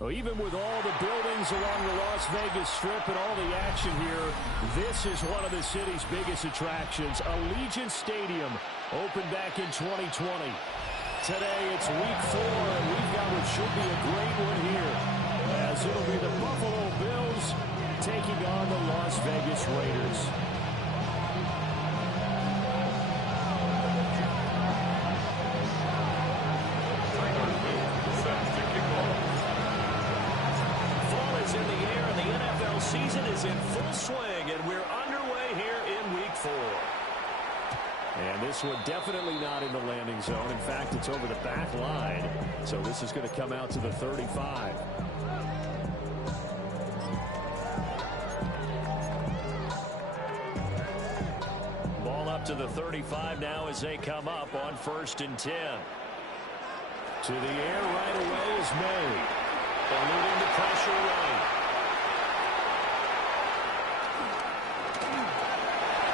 Well, even with all the buildings along the Las Vegas Strip and all the action here, this is one of the city's biggest attractions. Allegiant Stadium opened back in 2020. Today it's week 4, and we've got what should be a great one here, as it'll be the Buffalo Bills taking on the Las Vegas Raiders. In the air, and the NFL season is in full swing, and we're underway here in week 4. And this one definitely not in the landing zone. In fact, it's over the back line, so this is going to come out to the 35. Ball up to the 35 now as they come up on 1st and 10. To the air right away is May. Eluding the pressure right.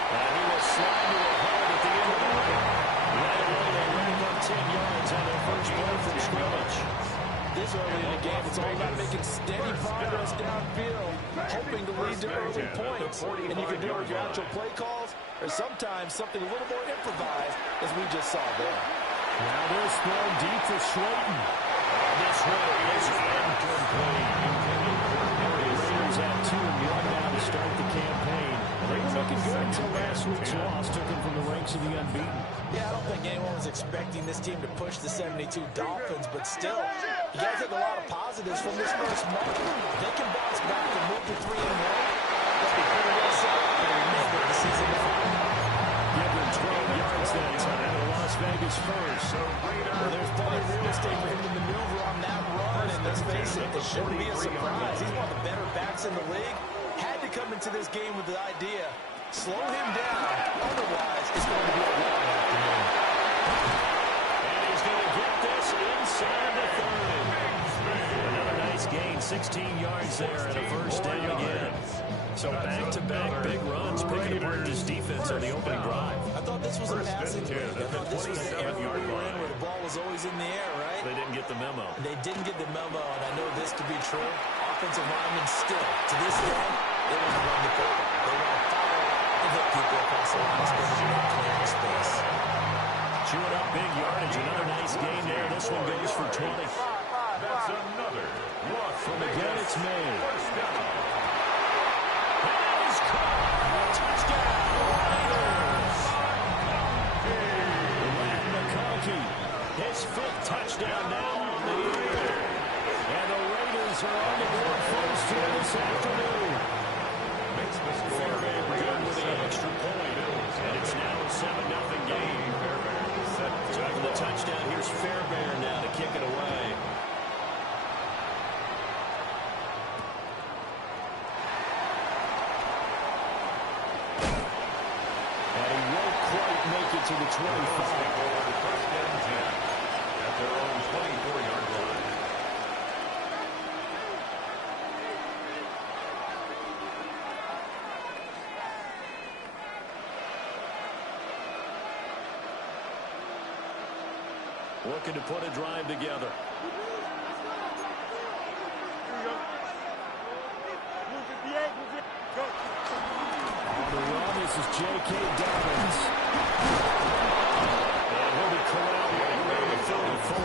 And he will slide to a hold at the end of the way. Right away, they rack up 10 yards on their first play from scrimmage. This early in the game, it's all about making steady progress downfield, hoping to lead to early points. And you can do it with your actual play calls, or sometimes something a little more improvised, as we just saw there. Now this thrown deep for Slayton. This one is incomplete. Raiders at 2 and 1 now to start the campaign. They were looking good until last week's loss took them from the ranks of the unbeaten. Yeah, I don't think anyone was expecting this team to push the 72 Dolphins, but still, you got to take a lot of positives from this first month. They can bounce back and move to 3 and 1. They'll be pretty well set up for the remainder of the season. Give them 12 yards that time to Las Vegas first. Well, there's plenty of real estate for him to maneuver on that run, and let's face it, it shouldn't be a surprise. He's one of the better backs in the league. Had to come into this game with the idea, slow him down, otherwise it's going to be a long afternoon. And he's going to get this inside the 30. Another nice gain, 16 yards there, and a first down again. So back-to-back big runs, picking apart this defense on the opening drive. I thought this was a passing league. I thought this was an area where the ball was always in the air, right? They didn't get the memo. They didn't get the memo, and I know this to be true. Offensive linemen still, to this day, they want to run the football. They want to follow and hit people across the line, especially in clearing space. Chewing up big yardage, another nice gain there. This one goes for 20. That's another loss. From again, it's May. His 5th touchdown now on the year. And the Raiders are on the board first here this afternoon. Makes the score Fairbairn good with the extra point. And it's now a 7-0 game. After the touchdown, here's Fairbairn now to kick it away. And he won't quite make it to the 25. At their own 24-yard line. Looking to put a drive together. On the run, this is J.K. Dobbins. And he'll be corralled right around the 34.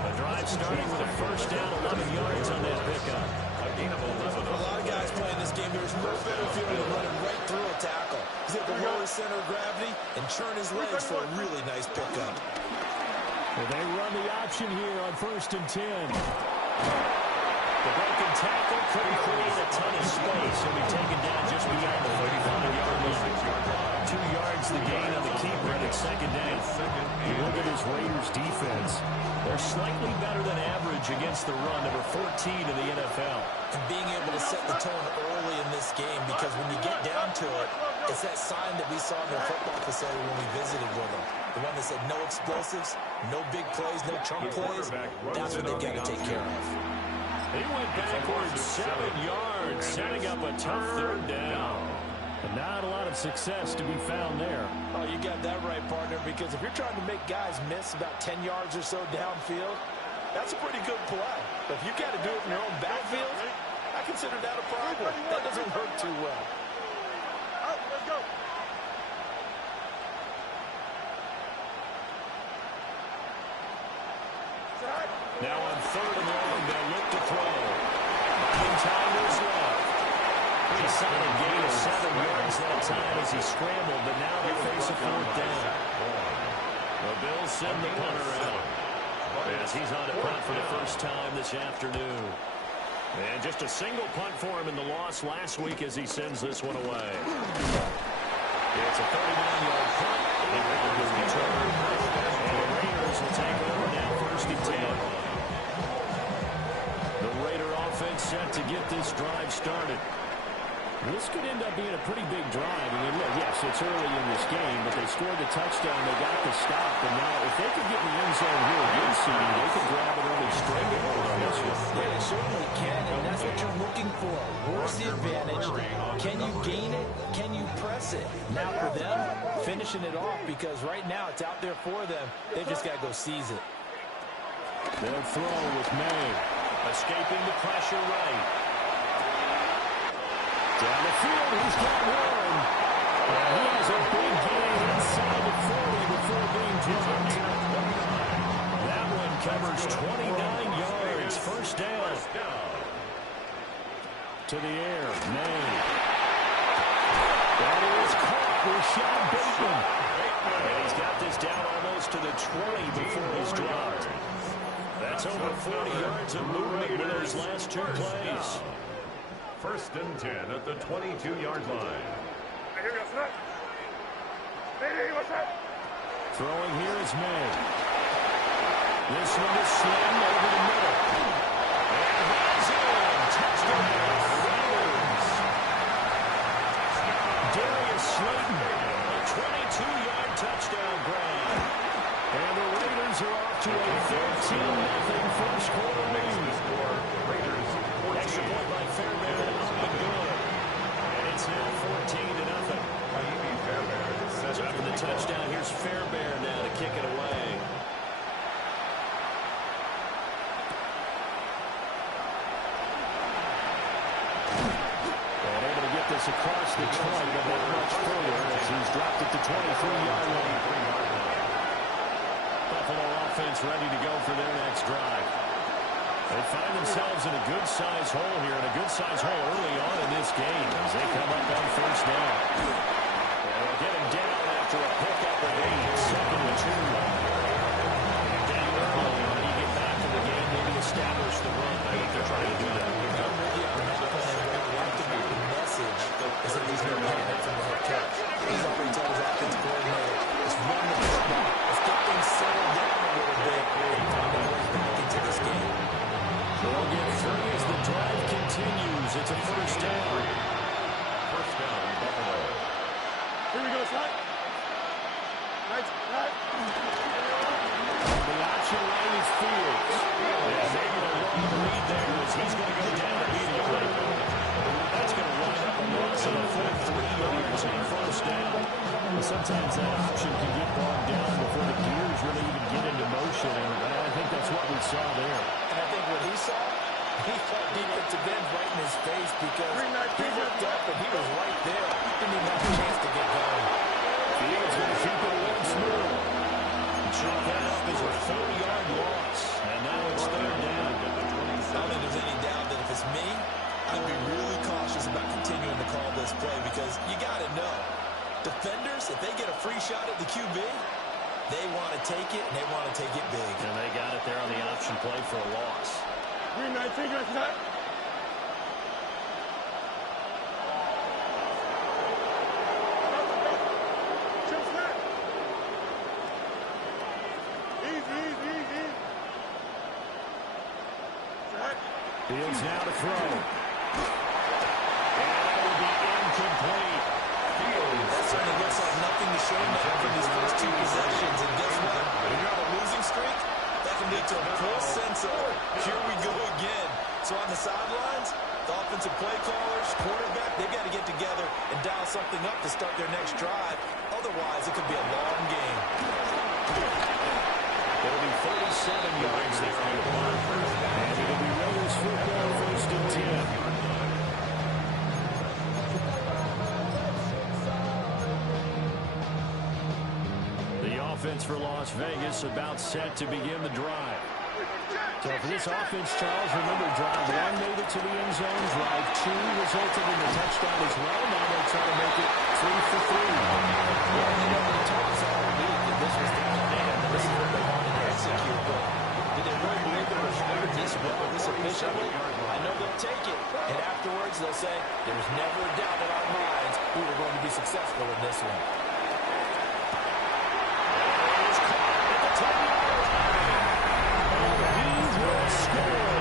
A drive starting with a first down, 11 yards on that pickup. A lot of guys playing this game. There's no better feeling than running right through a tackle. He's at the lowest center of gravity and churn his legs for a really nice pickup. Well, they run the option here on 1st and 10. The broken tackle couldn't create a ton of space. He'll be taken down just beyond the 35-yard line. 2 yards the gain on the keeper, and it's 2nd down. You look at this Raiders defense. They're slightly better than average against the run, number 14 in the NFL. And being able to set the tone early in this game, because when you get down to it, it's that sign that we saw in their football facility when we visited with them. The one that said no explosives, no big plays, no chunk plays. That's what they've got to take care of. He went backwards 7 yards, setting up a tough 3rd down. And not a lot of success to be found there. Oh, you got that right, partner, because if you're trying to make guys miss about 10 yards or so downfield, That's a pretty good play. But if you got to do it in your own backfield, I consider that a problem. That doesn't work too well. Let's go. Now on 3rd and long, they'll look to throw. Buying time is left. Pretty solid gain of 7 yards that time as he scrambled, but now they face a 4th down. The Bills send the punter out as he's on to punt for the first time this afternoon. And just a single punt for him in the loss last week as he sends this one away. It's a 39-yard punt. It will return. And the Raiders will take over now 1st and 10. The Raider offense set to get this drive started. This could end up being a pretty big drive. I mean, look, yes, it's early in this game, but they scored the touchdown. They got the stop. And now if they could get in the end zone here again, CD, they could grab an early stranglehold on this one. Yeah, they certainly can, and that's what you're looking for. Where's the advantage? Can you gain it? Can you press it? Now for them, finishing it off, because right now it's out there for them. They've just got to go seize it. They'll throw with May. Escaping the pressure right. Down the field, he's got one. He has a big gain inside the 40 before being dropped. That one covers 29 yards. 1st down. To the air, May. That is caught with Sean Bateman. And he's got this down almost to the 20 before he's dropped. That's over 40 yards of movement with those last 2 plays. 1st and 10 at the 22-yard line. Throwing here is May. This one is slammed over the middle. And that's in. Touchdown. Raiders. Darius Slayton. A 22-yard touchdown grab. And the Raiders are off to a 13-0 first quarter lead. Raiders 14. Extra point by Fairbairn up and good. And it's now 14-0. So after the touchdown, here's Fairbairn now to kick it away. And able to get this across the 20, but not much further as he's dropped it to 23-yard line. Buffalo offense ready to go for their next drive. They find themselves in a good-sized hole here, and a good-sized hole early on in this game as they come up on 1st down. And they'll get him down after a pickup of 8, 2nd and 2. Down early, when you get back to the game, maybe establish the run. I think they're trying to do that. I'm with you on that plan. What we have to do, the message is that there's no panic from the head coach. He's already told his offensive coordinator, just run the football. Let's get things settled down a little bit and find a way back into this game. They'll get 3 as the drive continues. It's a 1st down. 1st down, Buffalo. Here we go, son. Right. The option line is Fields. Yeah, maybe the long lead there as he's going to go down immediately. That's going to wind up a loss of a full 3 yards on 1st down. And sometimes that option can get bogged down before the gears really even get into motion, and I think that's what we saw there. And I think what he saw defensive end right in his face because he looked up and he was right there. Didn't even have a chance to get going. Fields going to keep it once more. Chalk that up as a 4-yard loss. And now it's 3rd down. I don't think there's any doubt that if it's me, I'd be really cautious about continuing to call this play because you got to know, defenders, if they get a free shot at the QB, they want to take it, and they want to take it big. And they got it there on the option play for a loss. Green 19, good shot. Chip snap. Easy. Shot. Fields now to throw. And that will be incomplete. That certainly looks like nothing to show now from these first 2 possessions. And guess what? When you're on a losing streak, that can lead to a full sense of, here we go again. So on the sidelines, the offensive play callers, quarterback, they've got to get together and dial something up to start their next drive. Otherwise, it could be a long game. It'll be 37 yards there on the punt. And it'll be Raiders football, 1st and 10. Offense for Las Vegas about set to begin the drive. So for this offense, Charles, remember, drive 1 made it to the end zone. Drive 2 resulted in a touchdown as well. Now they'll try to make it 3 for 3. Well, you know, we told us all week that this was the plan. This is what they wanted to execute. But did they really believe they were going to do this well, this efficiently? I know they'll take it. And afterwards, they'll say, there was never a doubt in our minds we were going to be successful in this one.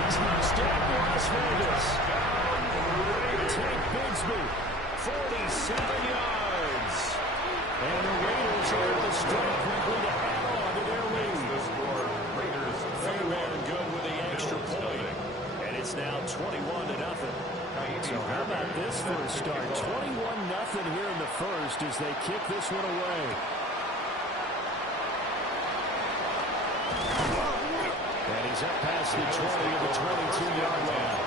Touchdown, Las Vegas. Tank Bigsby, 47 yards. And the Raiders are able to strike quickly to add on to their lead. Fairbairn good with the extra point. And it's now 21-0. So how about this for a start? 21-0 here in the first as they kick this one away. And he's up past the 20 to the 22-yard line.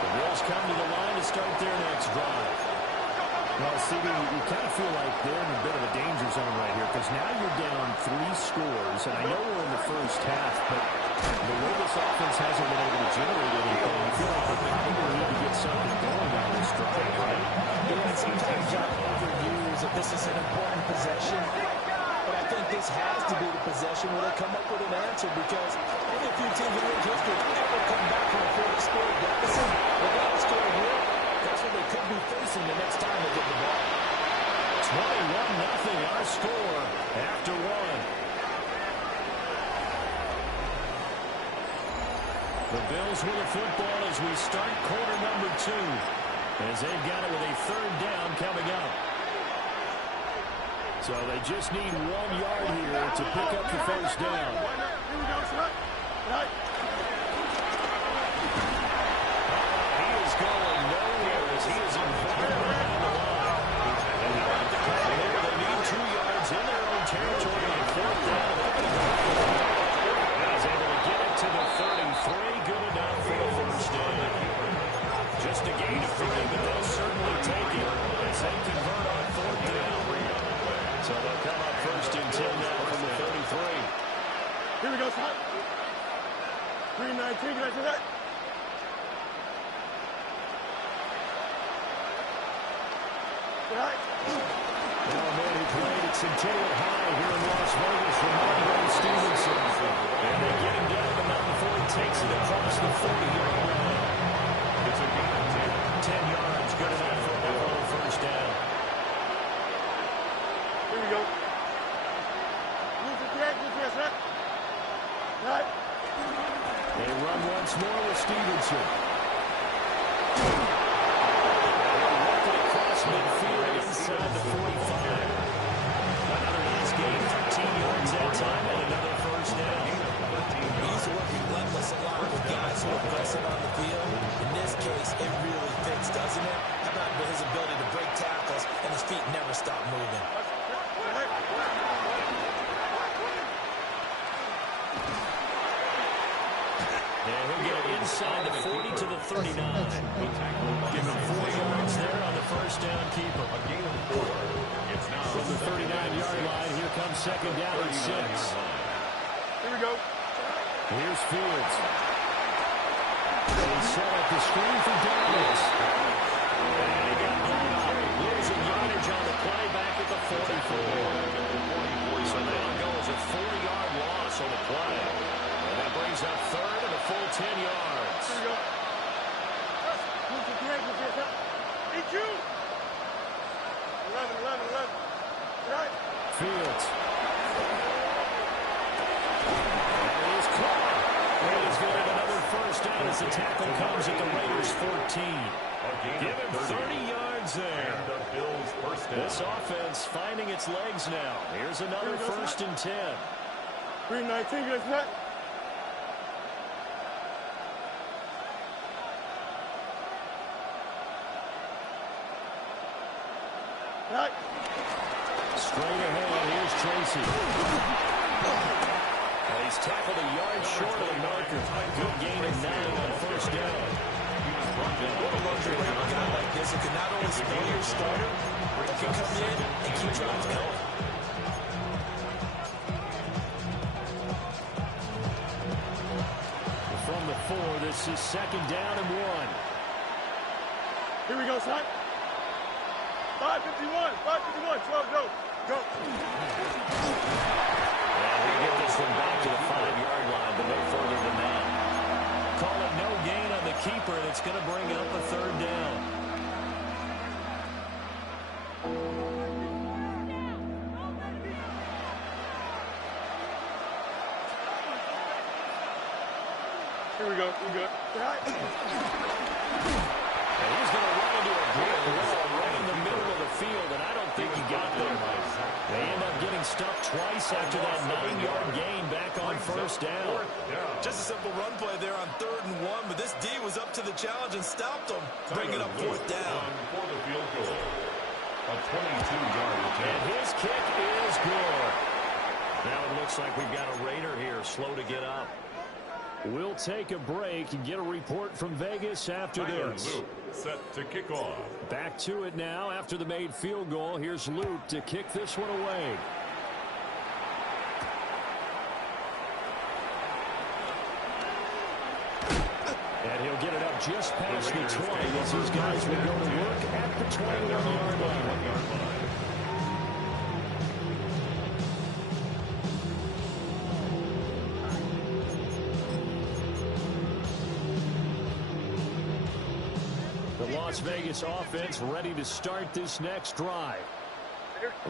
The Bills come to the line to start their next drive. Well, CD, you kind of feel like they're in a bit of a danger zone right here because now you're down 3 scores, and I know we're in the first half, but the way this offense hasn't been able to generate anything, I feel like they probably need to get something going on this drive, right? Yeah, sometimes John overviews that this is an important possession. But I think this has to be the possession where they come up with an answer because only a few teams in league history ever come back from a 40-score deficit without scoring here. That's what they could be facing the next time they get the ball. 21-0 our score after 1. The Bills with the football as we start quarter number 2. As they've got it with a 3rd down coming up. So they just need 1 yard here to pick up the first down. He is going nowhere as he is invited around the line. And they're at the call here. They need 2 yards in their own territory on 4th down. He's able to get it to the 33. Good enough for the first down. Just a gain of 3, but they'll certainly take it as they convert on 4th down. So they'll come up 1st and 10 now from the 33. Here we go, son. 3-19, can I do that? Right. Now a man who played at Centennial High here in Las Vegas, Ramon Stevenson. And they get him down the mountain before he takes it across the 40-yard line. It's a gain of 10 yards, good enough for a first down. Here we go. Move the track, right? Right. They run once more with Stevenson. Walking across midfield inside the 45. Another nice game, 13 yards that time, and another first down. He's working relentless a lot with guys who are pressing on the field. In this case, it really fits, doesn't it? How about his ability to break tackles and his feet never stop moving? And he'll get it inside the 40 to the 39. Give him 4 yards there on the first down keeper. From the 39-yard line, here comes 2nd down and 6. Here we go. Here's Fields. They set up the screen for Daniels. And he got blown up. Losing yardage on the play back at the 44. So that'll go as a 40-yard loss on the play. And that brings up 3rd and a full 10 yards. Here we go. Move the track, EQ. 11. Right. Fields. And he's caught. And he's going to have another first down as the tackle comes at the Raiders' 14. Give him 30 yards there. This offense finding its legs now. Here's another 1st and 10. 3-19, guys, that. Right. Straight ahead, here's Tracy. And he's tackled a yard short of the marker. Good gain of 9 on first down. What a luxury to have a guy like this who can not only spell your starter, but can come in and keep drives going. From the 4, this is 2nd down and 1. Here we go, son. 5:51, 12, go. Go. And we get this one back to the 5-yard line, but no further than that. Call it no gain on the keeper, and it's going to bring up a 3rd down. Here we go. We good. And he's going to run into a brick wall right in the middle of the field, and I don't think he got there. They end up getting stuffed twice after that 9-yard gain back on first down. Just a simple run play there on 3rd and 1, but this D was up to the challenge and stopped them. Bring it up 4th down. For the field goal. A 22-yard attempt. And his kick is good. Now it looks like we've got a Raider here, slow to get up. We'll take a break and get a report from Vegas after this. Luke set to kick off. Back to it now after the made field goal. Here's Luke to kick this one away. And he'll get it up just past the 20 as these guys will go to work at the 21-yard line. Las Vegas offense ready to start this next drive.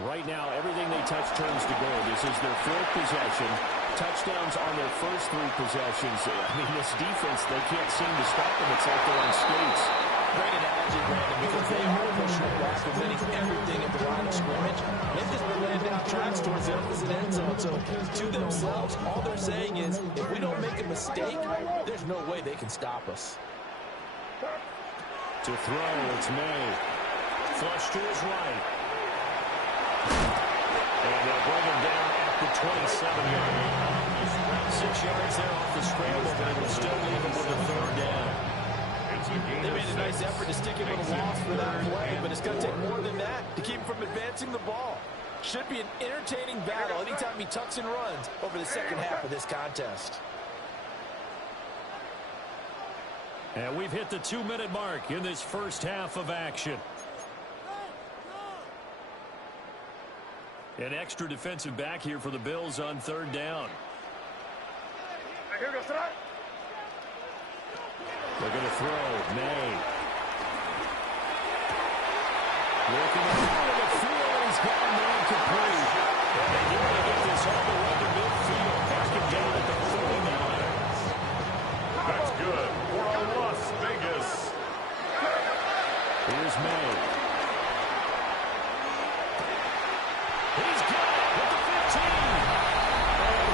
Right now, everything they touch turns to gold. This is their 4th possession. Touchdowns on their first 3 possessions. I mean, this defense, they can't seem to stop them. It's like they're on skates. Great analogy, Brandon, because they are pushing it back and winning everything at the line of scrimmage. They've just been laying down tracks towards the opposite end zone. So to themselves, all they're saying is, if we don't make a mistake, there's no way they can stop us. To throw, it's May. Flush to his right. And they'll bring him down at the 27-yard line. 6 yards there off the scramble, but it will still leave him with a 3rd down. They made a nice effort to stick him with a loss for that play, but it's going to take more than that to keep him from advancing the ball. Should be an entertaining battle anytime he tucks and runs over the second half of this contest. And we've hit the 2-minute mark in this first half of action. An extra defensive back here for the Bills on 3rd down. Here we go, son. They're going to throw. May. Working it out of the field. He's got a man complete. And they're going to get this all the way to midfield. Back him down at the 49. That's good for a Las Vegas. Here's May. He's got it at the 15.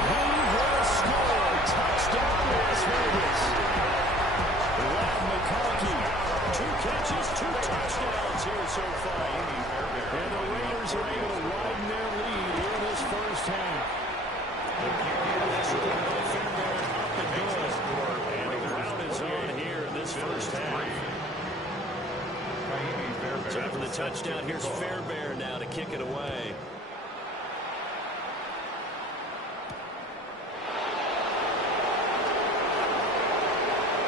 And he will score. Touchdown, Las Vegas. Rob McConkey. 2 catches, 2 touchdowns here so far. And the Raiders are able to widen their lead in this first half. And the round is on here in this first half. So after the touchdown, here's Fairbairn now to kick it away.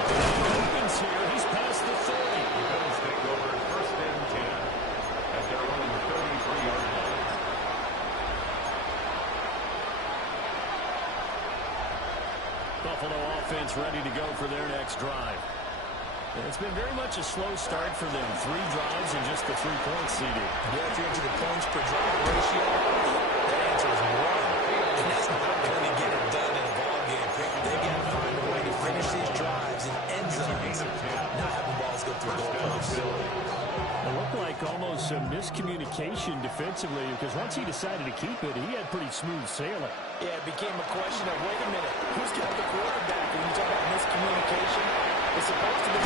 Opens here. He's past the 30. The Bills take over 1st and 10 at their own 33-yard line. Buffalo offense ready to go for their next drive. And it's been very much a slow start for them. 3 drives and just the 3 points, CD. Yeah, if you're into the points per drive ratio, the answer is 1. And that's not going to get it done in a ball game. They got to find a way to finish these drives in end zones, not having balls go through goalposts. It looked like almost some miscommunication defensively because once he decided to keep it, he had pretty smooth sailing. Yeah, it became a question of, wait a minute, who's got the quarterback? When you talk about miscommunication, it's supposed to be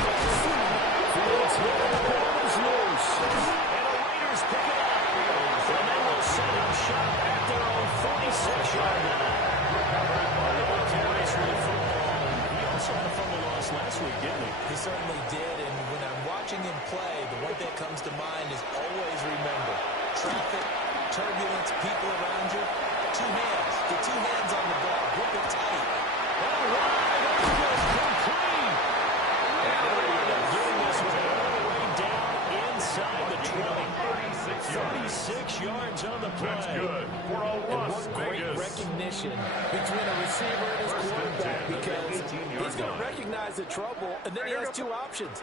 Fields hit, the ball is loose. And the Raiders pick it up. And they will set it up shop at their own 46-yard line. Carries for the football. He also had a fumble loss last week, didn't he? He certainly did, and when I'm watching him play, the one thing that comes to mind is always remember, traffic, turbulence, people around you, two hands. Get two hands on the ball. Grip it tight. All right, that goes complete. And they end up getting this one all the way down inside the 36 yards on the play. That's good for a Las What great Vegas. recognition between a receiver and his quarterback, because he's going to recognize the trouble, and then he has two options.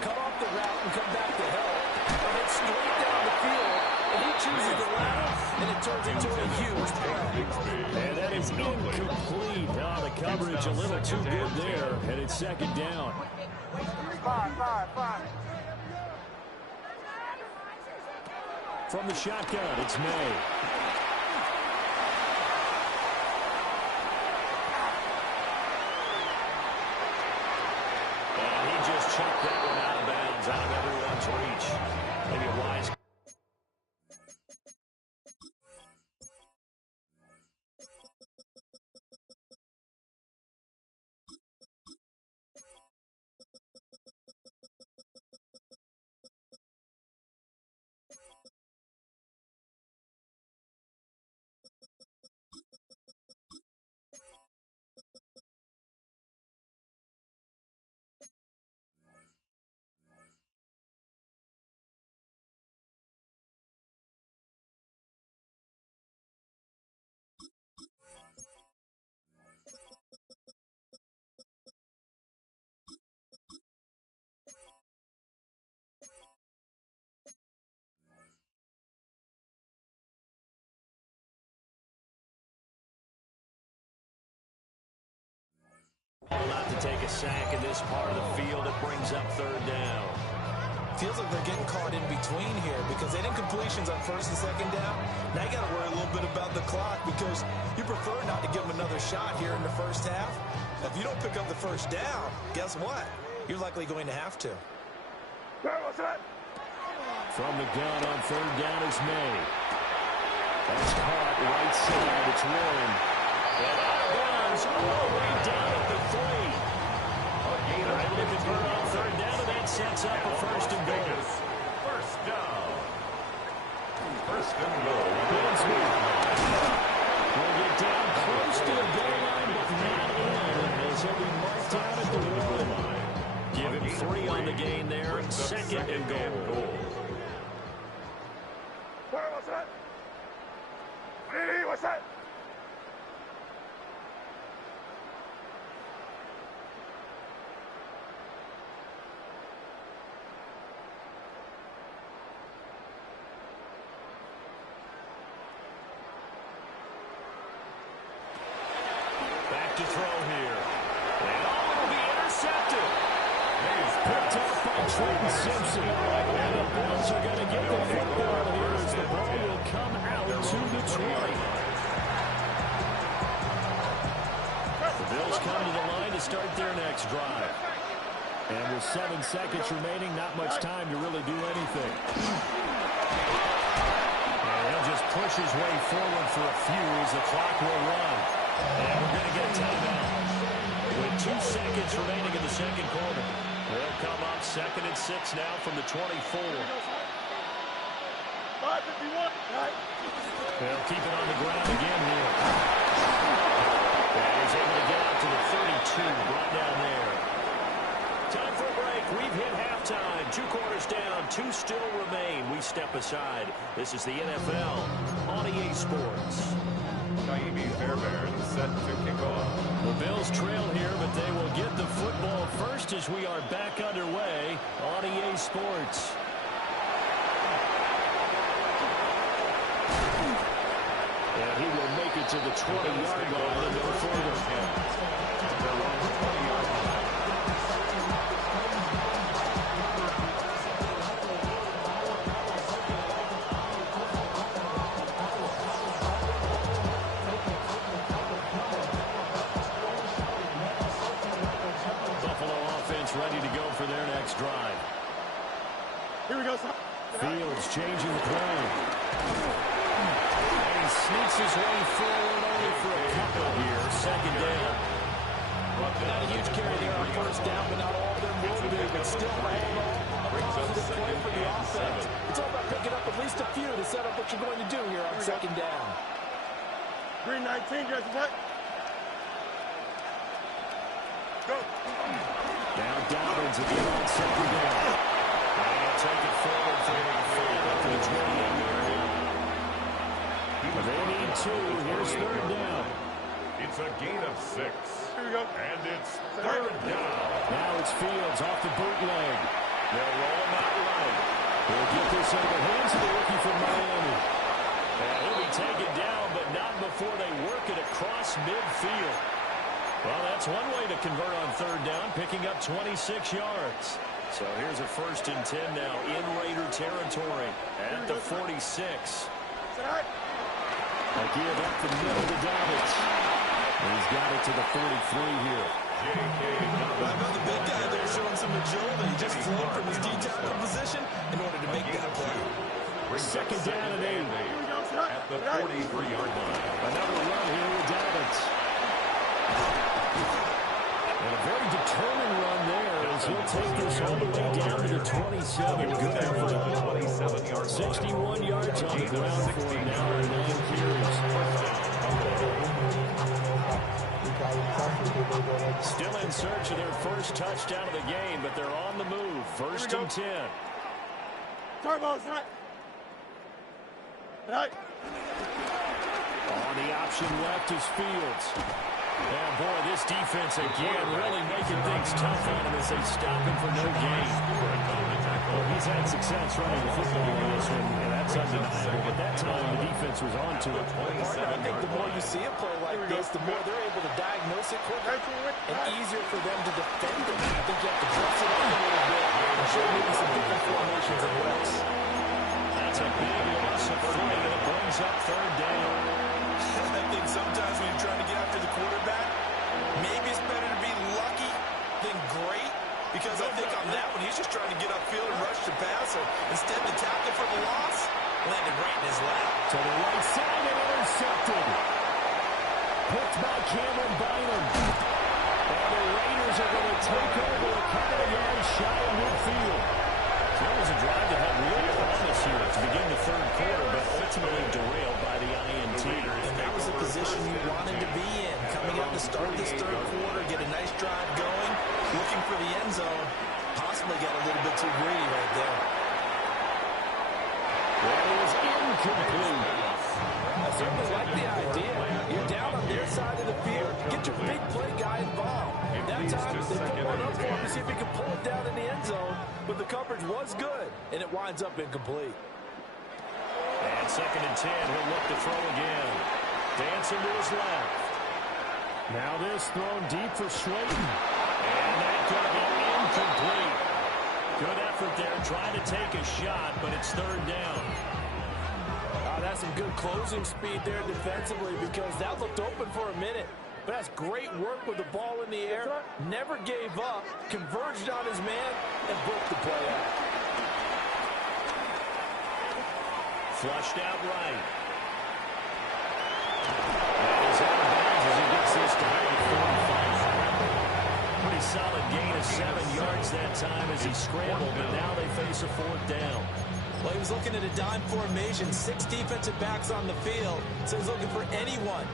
Cut off the route and come back to help, or head straight down the field, and he chooses the latter, and it turns into a huge play. And that is incomplete. The coverage a little too good there, and it's second down. Five. From the shotgun, it's May. And he just chucked that one out of bounds, out of everyone's reach. Maybe a wise. Allowed to take a sack in this part of the field. It brings up third down. Feels like they're getting caught in between here because they didn't completions on first and second down. Now you got to worry a little bit about the clock because you prefer not to give them another shot here in the first half. If you don't pick up the first down, guess what? You're likely going to have to. From the gun on third down is May. That's caught right side. It's Warren. And out of bounds all the way down at the 3. They're able to convert on third down, and that sets up a first and goal. First down. First and goal. Smith will get down close to the goal line, but not in, as he'll be marked down at the 1. Give him 3 on the gain there. Second and goal. What's that? Back to throw here. And will be intercepted. He's picked up by Trenton Simpson. And the Bills are going to get the football here as the ball will come out to the 20. The Bills come to the line to start their next drive. And with 7 seconds remaining, not much time to really do anything. And he'll just push his way forward for a few as the clock will run. And we're going to get a timeout. With 2 seconds remaining in the second quarter. They'll come up 2nd and 6 now from the 24. 5:51. They'll keep it on the ground again here. And he's able to get out to the 32, brought down there. Time for a break. We've hit halftime. 2 quarters down, 2 still remain. We step aside. This is the NFL on EA Sports. Taibbi Fairbairn set to kick off. The Bills trail here, but they will get the football first as we are back underway on EA Sports. And he will make it to the 20-yard line and go forward. Their own 20-yard line. Ready to go for their next drive. Here we go. Fields changing the play. And his way forward only for a couple here. Second down. Not a huge carry there on first down, but not all of them will be, but still all in all, a positive play for the offense. It's all about picking up at least a few to set up what you're going to do here on second down. Green 19, Jesse, what? Go. Now Dobbins again on second down. And take it forward for a 5 up to the 28-yard line. They need 2. Here's third down. It's a gain of 6. Here we go. And it's third down. Now it's Fields off the bootleg. They'll roll him out right. He'll get this into the hands of the rookie from Miami. And he'll be taken down, but not before they work it across midfield. Well, that's one way to convert on third down, picking up 26 yards. So here's a 1st and 10 now in Raider territory at the 46. A give up the middle to Dobbins. He's got it to the 43 here. How about the big guy there showing some agility? He just flipped from his D-tackle position in order to make that play. Second down and 8. At the 43-yard line. Another run here with Dobbins. And a very determined run there as he'll take this all the way down to the 27. Good effort. 61 yards on the ground for him now in 9 carries. Still in search of their first touchdown of the game, but they're on the move. 1st and 10. Turbo, set. Right. On the option left is Fields. And boy, this defense again really making things tough on him as they stop him for no gain. Well, he's had success running the football in this one, and that's undeniable. But that time, the defense was on to it. I think the more you see a play like this, the more they're able to diagnose it quicker and easier for them to defend it. I think you have to dress it up a little bit and show maybe some different formations and looks. That's a big loss of 3, and it brings up third down. I think sometimes when you're trying to get after the quarterback, maybe it's better to be lucky than great, because I think on that one, he's just trying to get upfield and rush the passer. Instead, the tackle for the loss landed right in his lap. To the right side and intercepted. Picked by Cameron Bynum. And the Raiders are going to take over a couple of yards shy of midfield. That was a drive that had real promise here to begin the third quarter, but ultimately derailed by the INT. And that was the position you wanted to be in. Coming out to start this third quarter, get a nice drive going, looking for the end zone. Possibly got a little bit too greedy right there. That is incomplete. I certainly like the idea. You're down on their side of the field. Get your big play guy involved. That time, they put one up for him to see if he can pull it down in the end zone. But the coverage was good, and it winds up incomplete. And 2nd and 10, he'll look to throw again. Dancing to his left. Now this thrown deep for Slayton. And that could have been incomplete. Good effort there, trying to take a shot, but it's third down. That's some good closing speed there defensively, because that looked open for a minute. But that's great work with the ball in the air. Never gave up, converged on his man, and broke the play out. Flushed out right. That is out of bounds as he gets this to the 45. Pretty solid gain of 7 yards that time as he scrambled, but now they face a 4th down. Well, he was looking at a dime formation, 6 defensive backs on the field, so he's looking for anyone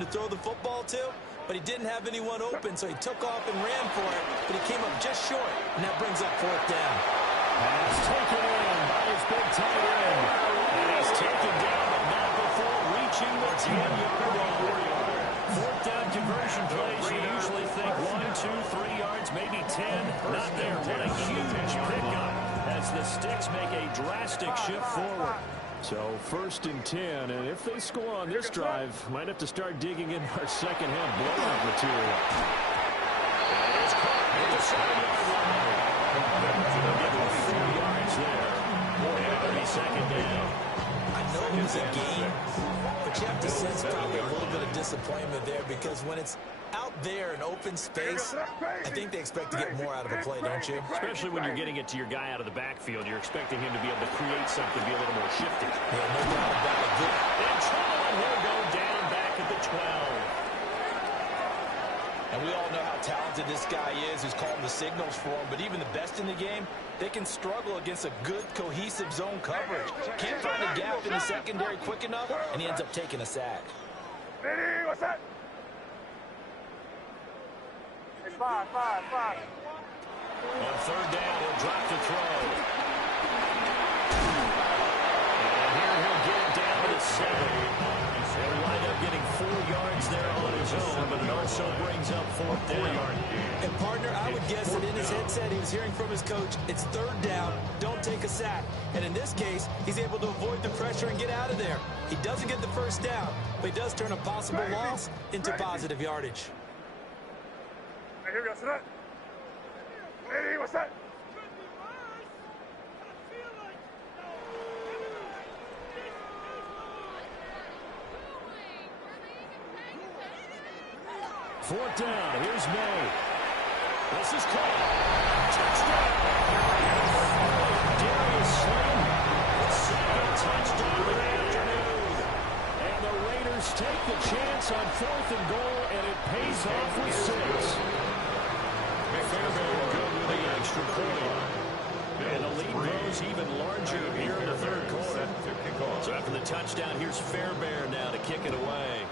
to throw the football to, but he didn't have anyone open, so he took off and ran for it, but he came up just short, and that brings up 4th down. Pass taken in by his big tight end, and he's taken down, but not before reaching the 10-yard line. 4th down conversion plays, you usually think 1, 2, 3 yards, maybe 10. Not there. What a huge pickup as the Sticks make a drastic shift forward. So 1st and 10, and if they score on this drive, might have to start digging in our second-half blowout material. And it's caught at the 7-yard line. They'll get 4 yards there. And 32nd down. I know it was a game, but you have to sense probably a little bit of disappointment there, because when it's out there in open space, I think they expect to get more out of a play, don't you? Especially when you're getting it to your guy out of the backfield. You're expecting him to be able to create something, be a little more shifty. Yeah, no doubt about it. In trouble And he'll go down back at the 12. And we all know how talented this guy is who's calling the signals for him, but even the best in the game, they can struggle against a good, cohesive zone coverage. Can't find a gap in the secondary quick enough, and he ends up taking a sack. Ready, what's that? It's five. On third down, he'll drop to throw. And here he'll get it down to 7. He'll wind up getting 4 yards there on his own, but it also brings up 4th down. And partner, I would guess that in his headset he was hearing from his coach, it's third down, don't take a sack. And in this case, he's able to avoid the pressure and get out of there. He doesn't get the first down, but he does turn a possible loss into positive yardage. Hey, here we go, sit up. Ready, what's that? Fourth down, here's May. This is caught. Touchdown! Darius Slayton, the second touchdown of the afternoon. And the Raiders take the chance on 4th and goal, and it pays off with 6. Fairbairn good with the extra point. And the lead grows even larger here in the third quarter. So after the touchdown, here's Fairbairn now to kick it away.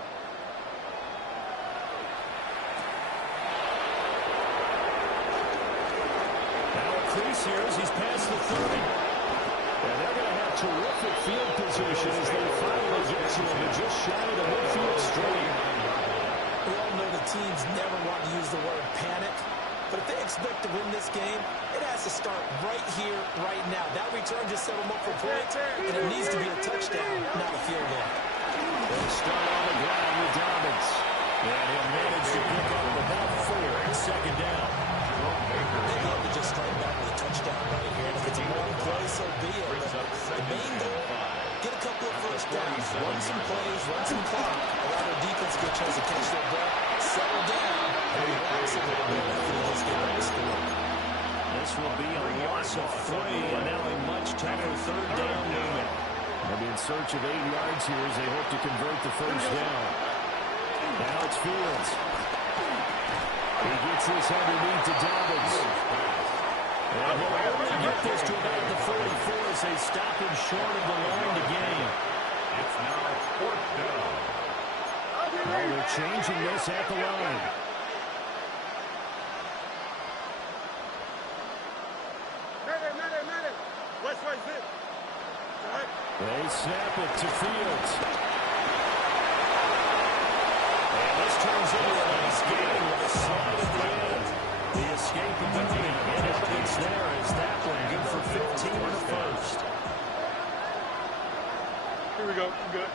Crease here as he's past the 30. And they're going to have terrific field position as they finally get to him. They're just shy of the midfield straight. We all know the teams never want to use the word panic, but if they expect to win this game, it has to start right here, right now. That return just set them up for points, and it needs to be a touchdown, not a field goal. They'll start on the ground with Dobbins. And he'll manage to pick up about 4 at second down. They'd love to just strike back with a touchdown right here. And if it's a long play, so be it. But the main goal, get a couple of first downs, run some plays, run some clock, allow their defense to get a chance to catch their breath, settle down, and relax a little bit after they just get on the score. This will be a loss of 3, and now a much tougher third down movement. They'll be in search of 8 yards here as they hope to convert the first down. Now it's Fields. He gets this underneath to Dobbins. And he'll only get this to about the 44 as they stop him short of the line to gain. It's now 4th down. Well, they're changing this at the line. Minute. West right zip. They snap it to Fields. And this turns into a nice game with a slide at the end. The escapability in evidence there is that one good for 15 in the first. Here we go. I'm good.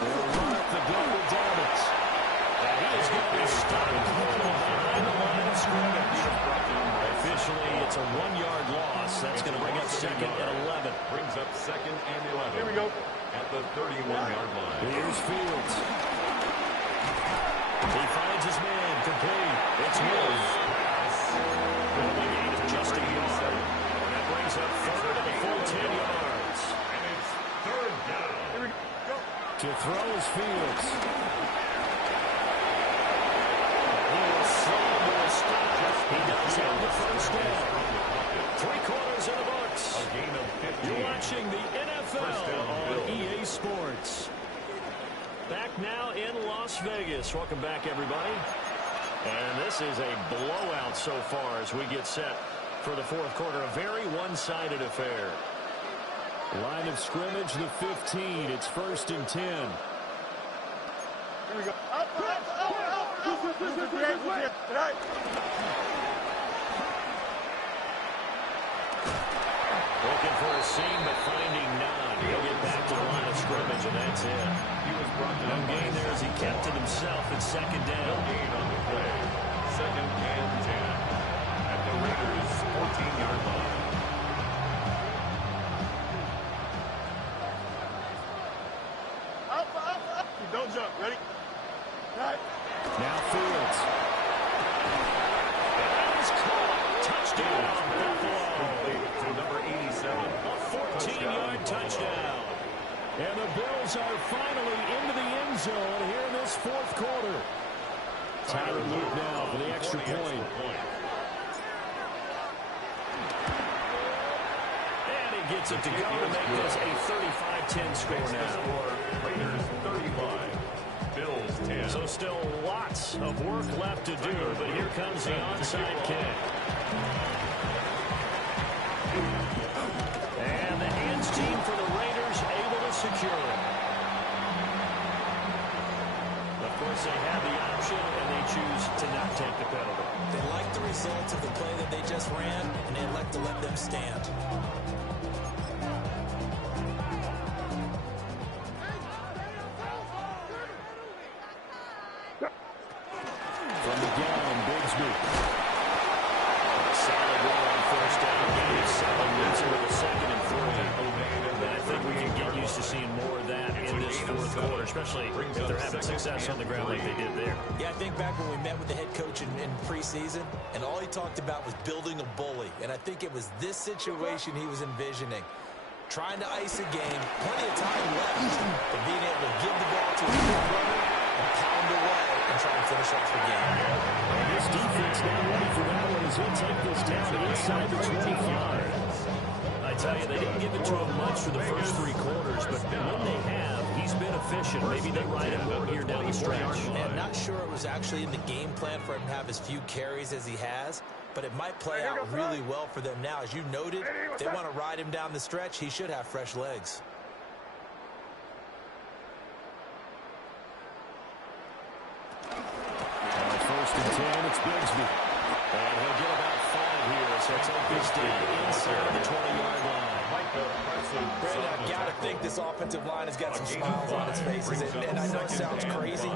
They'll run up the gut with Dobbins. And he is going to be stopped behind the line of scrimmage. Officially, it's a 1-yard loss. That's going to bring up 2nd and 11. Brings up 2nd and 11. Here we go. At the 31-yard line. Here's Fields. He finds his man complete. It's Wolf. Well, they gain of just a yard. And that brings up 3rd and a full 10 yards. And it's 3rd down. Here we go. To throw is Fields. He will slow to a stop. He does have the first down. 3 quarters in the books. A gain of 15. You're watching the NFL on EA Sports. Back now in Las Vegas. Welcome back, everybody. And this is a blowout so far as we get set for the 4th quarter. A very one-sided affair. Line of scrimmage, the 15. It's 1st and 10. Here we go. Up. Right. Looking for a seam, but finding none. He'll get back to the line of scrimmage, and that's it. He was brought No down gain there as he kept it himself at 2nd No down. gain on the play. 2nd and 10. At the Raiders' 14-yard line. Up. Don't jump. Ready? Right. Now Fields. That is caught. Touchdown, Buffalo. Complete to number 87. A 14-yard touchdown. And zone here in this fourth quarter. Tyler Luke now for the extra point. And he gets it to go to make this a 35-10 score now. Raiders 35. Bills 10. So still lots of work left to do, but here comes the onside kick. And the hands team for the Raiders able to secure it. Of course, they have the option, and they choose to not take the penalty. They like the results of the play that they just ran, and they elect to let them stand. From the gun, Bigsby. Solid run on first down. Gain 7 minutes with a 2nd and 3. And I think we can get used to seeing more of that in this fourth quarter, especially if they're having success on the ground like they did there. Yeah, I think back when we met with the head coach in preseason, and all he talked about was building a bully. And I think it was this situation he was envisioning. Trying to ice a game, plenty of time left, but being able to give the ball to a good runner and pound away and try and finish off the game. And this defense now ready for that one as he'll take this down inside the 25. I tell you, they didn't give it to him much for the first 3 quarters, but when they have, he's been efficient. Maybe they ride him more here down the stretch. And not sure it was actually in the game plan for him to have as few carries as he has, but it might play out really well for them now. As you noted, if they want to ride him down the stretch, he should have fresh legs. First and 10, it's Bigsby. And he'll get about 5 here, so take this down inside the 20-yard line. Brandon, I've got to think this offensive line has got some smiles on its faces. And I know it sounds crazy,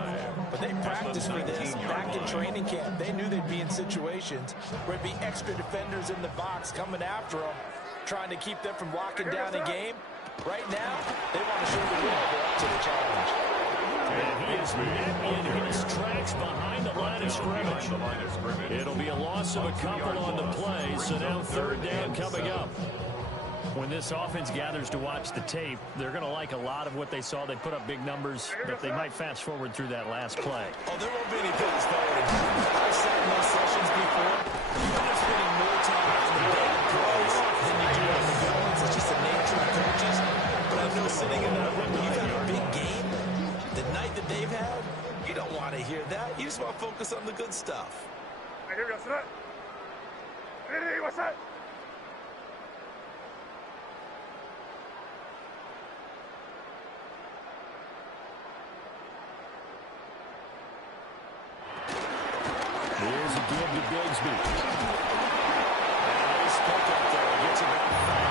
but they practiced for this back in training camp. They knew they'd be in situations where there'd be extra defenders in the box coming after them, trying to keep them from locking down a game. Right now, they want to show the world they're up to the challenge. And he is met in his tracks behind the line of scrimmage. It'll be a loss of a couple on the play, so now 3rd down coming up. When this offense gathers to watch the tape, they're going to like a lot of what they saw. They put up big numbers, but they might fast forward through that last play. Oh, there won't be any fast forward. I've sat in those sessions before. You end up spending more time on the bad plays than you do on the good ones. It's just the nature of coaches. But I know sitting in that room, you've had a big game. The night that they've had, you don't want to hear that. You just want to focus on the good stuff. Here's a give to Bigsby. Nice pick up there. Gets about 5.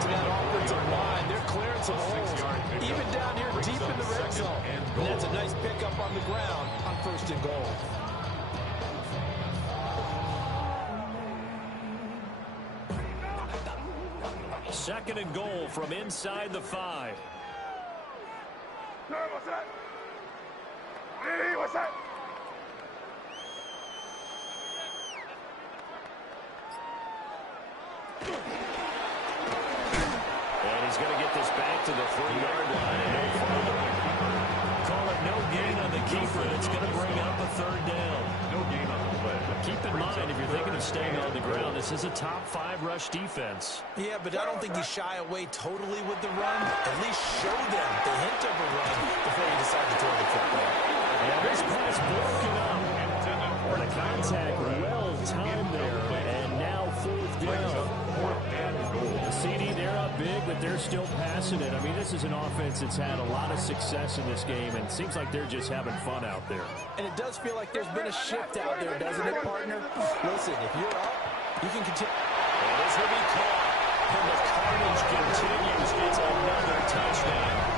To that offensive line, they're clearing some holes, even down here deep in the red zone. And that's a nice pickup on the ground on 1st and goal. Second and goal from inside the 5. And he's going to get this back to the 3-yard line and no further. Call it no gain on the keeper. It's going to bring up a 3rd down. No gain on the play. Keep in mind, if you're thinking of staying on the ground, this is a top 5 rush defense. Yeah, but I don't think you shy away totally with the run. At least show them the hint of a run before you decide to throw the football. And this pass broken up. The contact well-timed there, and now 4th down. The CD, they're up big, but they're still passing it. I mean, this is an offense that's had a lot of success in this game, and it seems like they're just having fun out there. And it does feel like there's been a shift out there, doesn't it, partner? Listen, if you're up, you can continue. And this will be caught. And the carnage continues. It's another touchdown.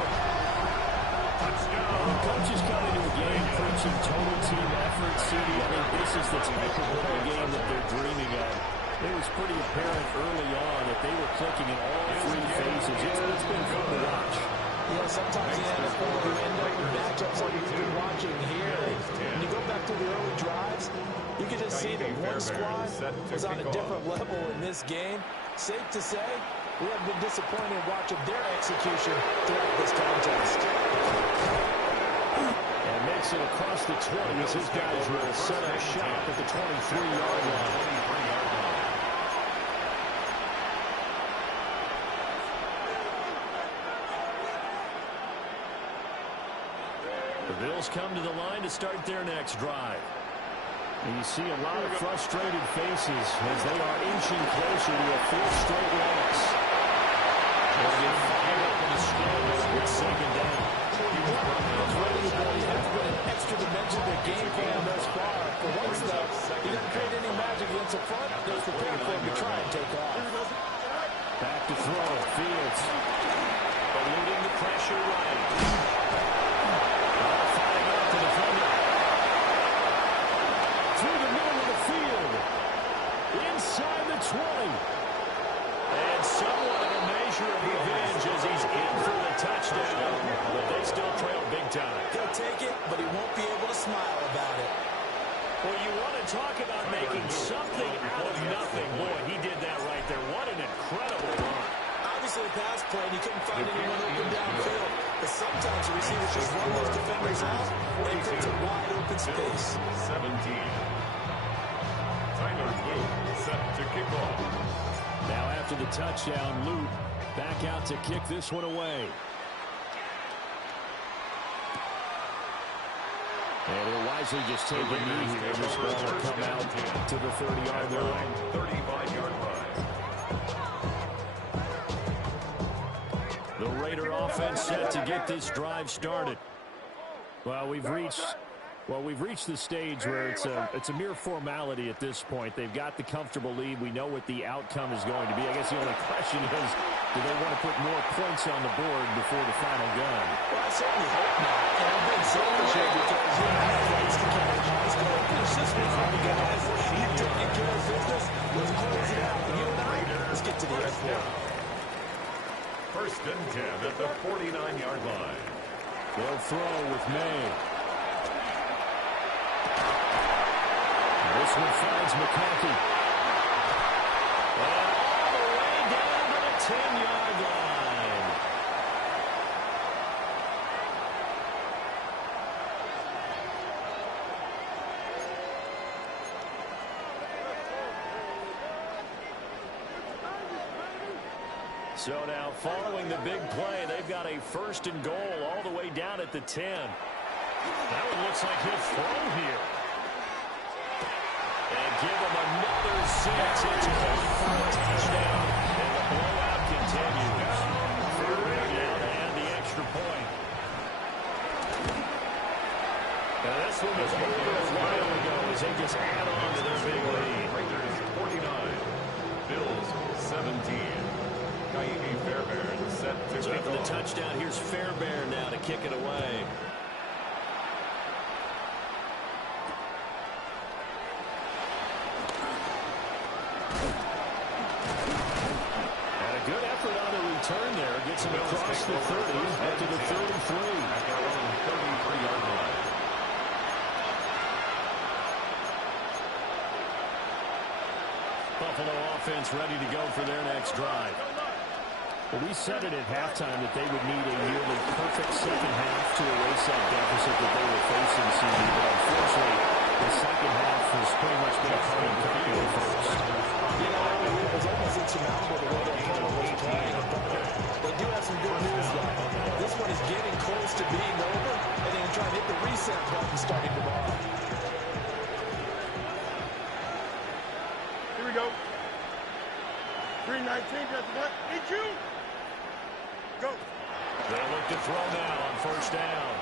When coaches come into a game preaching total team effort, CD, I think this is the type of football game that they're dreaming of. It was pretty apparent early on that they were clicking in all 3 phases. It's been fun to watch. Yeah, sometimes in the NFL you end up with matchups like we've been watching here. When you go back to the early drives, you can just see that one squad was on a different level in this game. Safe to say, We have been disappointed watching their execution throughout this contest. And makes it across the 20 as his guys will set up shop at the 23-yard line. The Bills come to the line to start their next drive. And you see a lot of frustrated faces as they are inching closer to a 4th straight loss. They'll get fired up in the scramble with second down. It's ready to go. You have to put an extra dimension to the game plan thus far. For once, though, he doesn't create any magic against the front. They're prepared for him to try and take off. Back to throw. Fields eluding the pressure right. Firing out the defender. Through the middle of the field. Inside the 20. And somewhat of a measure of revenge as he's in for the touchdown. But they still trail big time. He'll take it, but he won't be able to smile about it. Well, you want to talk about making something out of nothing. Boy, he did that right there. What an incredible run. Obviously, the pass play, and he couldn't find anyone open downfield. But sometimes the receivers just run those defenders out, and it creates a wide open space. 17. Tyler Luke set to kick off. Now after the touchdown, Luke back out to kick this one away. And he'll wisely just take a knee here. This ball will come out to the 30-yard line. 35-yard line. The Raider offense set to get this drive started. Well, we've reached the stage where it's a mere formality at this point. They've got the comfortable lead. We know what the outcome is going to be. I guess the only question is, do they want to put more points on the board before the final gun? Well, I certainly hope not. And I'm being selfish here because you don't have rights to carry. Let's go. It's just me from the guys. You've taken care of business. Let's close it out. You and I, let's get to the airport. 1st and 10 at the 49-yard line. They'll throw with May. This one finds McConkey. And all the way down to the 10-yard line. So now following the big play, they've got a 1st and goal all the way down at the 10. That one looks like he'll throw here. And give him another 6. It's caught for a touchdown. And the blowout continues. They're down to add the extra point. Now this one was over a while ago as they just add on to their big lead. Raiders 49. Bills 17. Kaimi Fairbairn set to So kick after the off. touchdown, here's Fairbairn now to kick it away. And a good effort on the return there. Gets him across the 30 up to the 33. At their own 33-yard line. Buffalo offense ready to go for their next drive. Well, we said it at halftime that they would need a nearly perfect second half to erase that deficit that they were facing, CD. But unfortunately, the second half has pretty much been a carbon copy of the first. You know, it was almost insurmountable the way their opponent was playing. They do have some good news, though. This one is getting close to being over, and then try and hit the reset button starting tomorrow. Here we go. 319, just what? Need you. Go. They'll look to throw now on 1st down.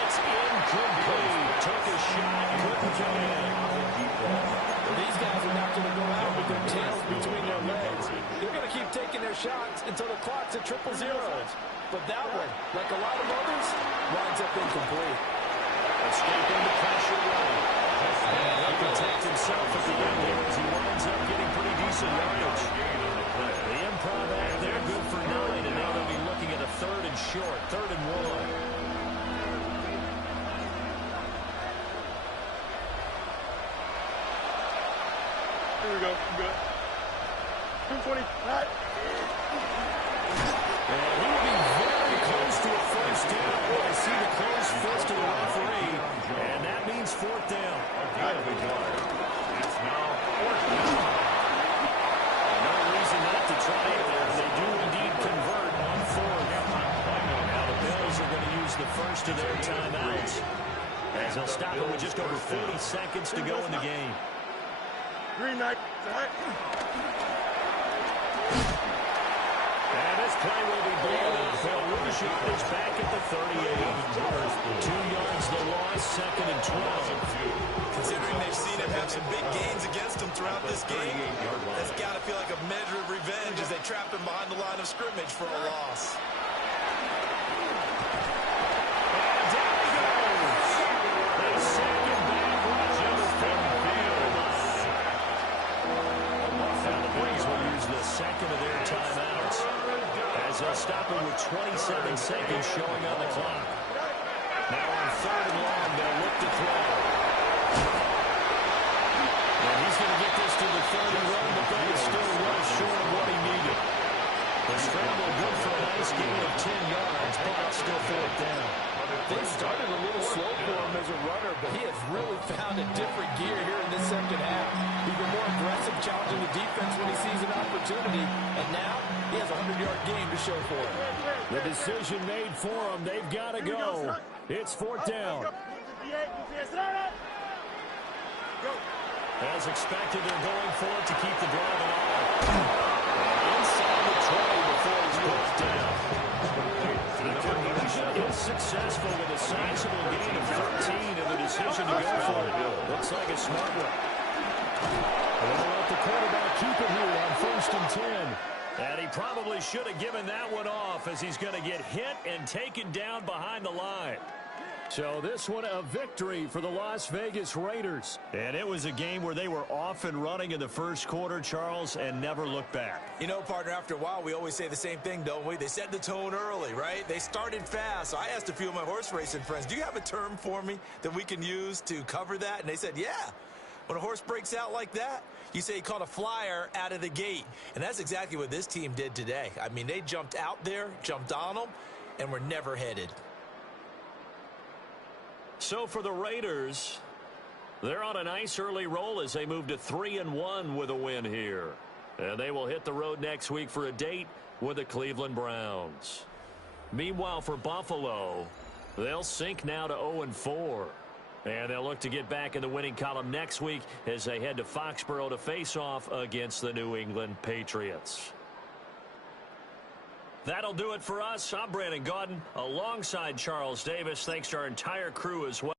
It's incomplete. Took a shot, couldn't get in. Well, these guys are not going to go out with their tails between their legs. They're going to keep taking their shots until the clock's at 0-0. But that one, like a lot of others, winds up incomplete. Escaping the pressure right. And he protects himself at the end there as he winds up getting pretty decent yardage. The improv act there, good for 9, and now they'll be looking at a 3rd and short, 3rd and 1. Here we go. Good. 220. Right. And he will be very close to a first down. I see the closed fist of the referee, and that means fourth down. It's now fourth down. No reason not to try it there. They do indeed convert on fourth. Now the Bills are going to use the first of their timeouts, as they'll stop it with just over 40 seconds to go in the game. Green light. And this play will be blown up. They'll lose it. It's back at the 38. 2 yards the loss, second and 12. Considering they've seen him have some big gains against them throughout this game, that's got to feel like a measure of revenge as they trap him behind the line of scrimmage for a loss. And down he goes. They sack him back right to the field. Now the Bills will use the second of their timeouts, as they'll stop him with 27 seconds showing on the clock. Now on third and long, they'll look to throw. And he's going to get this to the 30 run, but that is still well short of what he needed. The scramble good for a nice gain of 10 yards, but still fourth down. Things started a little slow for him as a runner, but he has really found a different gear here in this second half. He's been more aggressive, challenging the defense when he sees an opportunity, and now he has a 100-yard game to show for it. The decision made for him. They've got to go. It's fourth down. As expected, they're going for it to keep the drive alive. Inside the 20 before he's put down. The conversion is successful with a sizable gain of 13, and the decision to go for it looks like a smart one. And they'll let the quarterback keep it here on first and 10. And he probably should have given that one off, as he's going to get hit and taken down behind the line. So this one a victory for the Las Vegas Raiders. And it was a game where they were off and running in the first quarter, Charles, and never looked back. You know, partner, after a while, we always say the same thing, don't we? They set the tone early, right? They started fast. So I asked a few of my horse racing friends, do you have a term for me that we can use to cover that? And they said, yeah. When a horse breaks out like that, you say he caught a flyer out of the gate. And that's exactly what this team did today. I mean, they jumped out there, jumped on them, and were never headed. So for the Raiders, they're on a nice early roll as they move to 3-1 with a win here. And they will hit the road next week for a date with the Cleveland Browns. Meanwhile, for Buffalo, they'll sink now to 0-4. And they'll look to get back in the winning column next week as they head to Foxborough to face off against the New England Patriots. That'll do it for us. I'm Brandon Gaudin alongside Charles Davis. Thanks to our entire crew as well.